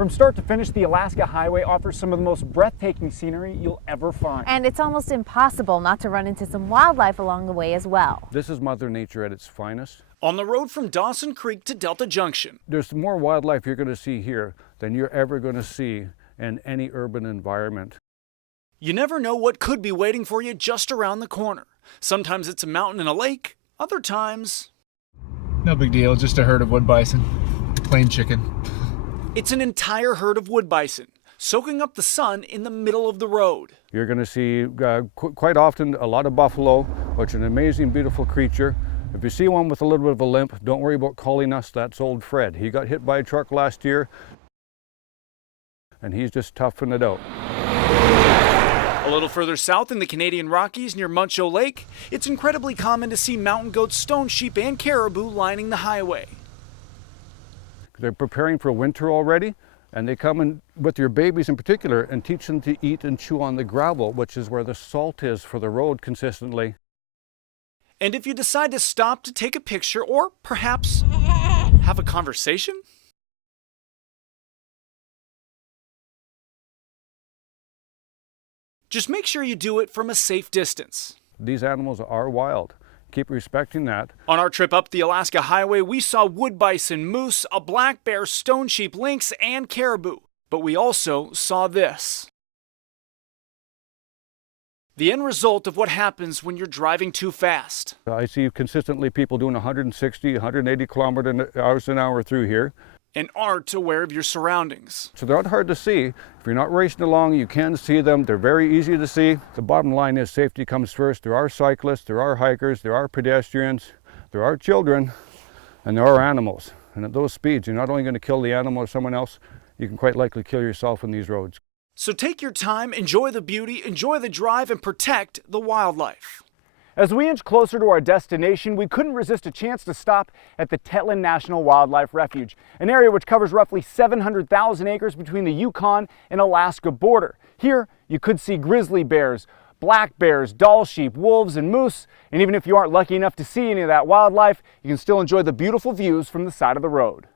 From start to finish, the Alaska Highway offers some of the most breathtaking scenery you'll ever find. And it's almost impossible not to run into some wildlife along the way as well. This is Mother Nature at its finest. On the road from Dawson Creek to Delta Junction. There's more wildlife you're going to see here than you're ever going to see in any urban environment. You never know what could be waiting for you just around the corner. Sometimes it's a mountain and a lake, other times... No big deal, just a herd of wood bison. Plain chicken. It's an entire herd of wood bison, soaking up the sun in the middle of the road. You're going to see quite often a lot of buffalo, which is an amazing, beautiful creature. If you see one with a little bit of a limp, don't worry about calling us. That's old Fred. He got hit by a truck last year, and he's just toughing it out. A little further south in the Canadian Rockies near Muncho Lake, it's incredibly common to see mountain goats, stone sheep, and caribou lining the highway. They're preparing for winter already, and they come in with your babies in particular and teach them to eat and chew on the gravel, which is where the salt is for the road consistently. And if you decide to stop to take a picture or perhaps have a conversation, just make sure you do it from a safe distance. These animals are wild. Keep respecting that. On our trip up the Alaska Highway, we saw wood bison, moose, a black bear, stone sheep, lynx, and caribou. But we also saw this. The end result of what happens when you're driving too fast. I see consistently people doing 160, 180 kilometers an hour through here. And aren't aware of your surroundings. So they're not hard to see. If you're not racing along, you can see them. They're very easy to see. The bottom line is safety comes first. There are cyclists, there are hikers, there are pedestrians, there are children, and there are animals. And at those speeds, you're not only going to kill the animal or someone else, you can quite likely kill yourself on these roads. So take your time, enjoy the beauty, enjoy the drive, and protect the wildlife. As we inch closer to our destination, we couldn't resist a chance to stop at the Tetlin National Wildlife Refuge, an area which covers roughly 700,000 acres between the Yukon and Alaska border. Here, you could see grizzly bears, black bears, Dall sheep, wolves, and moose. And even if you aren't lucky enough to see any of that wildlife, you can still enjoy the beautiful views from the side of the road.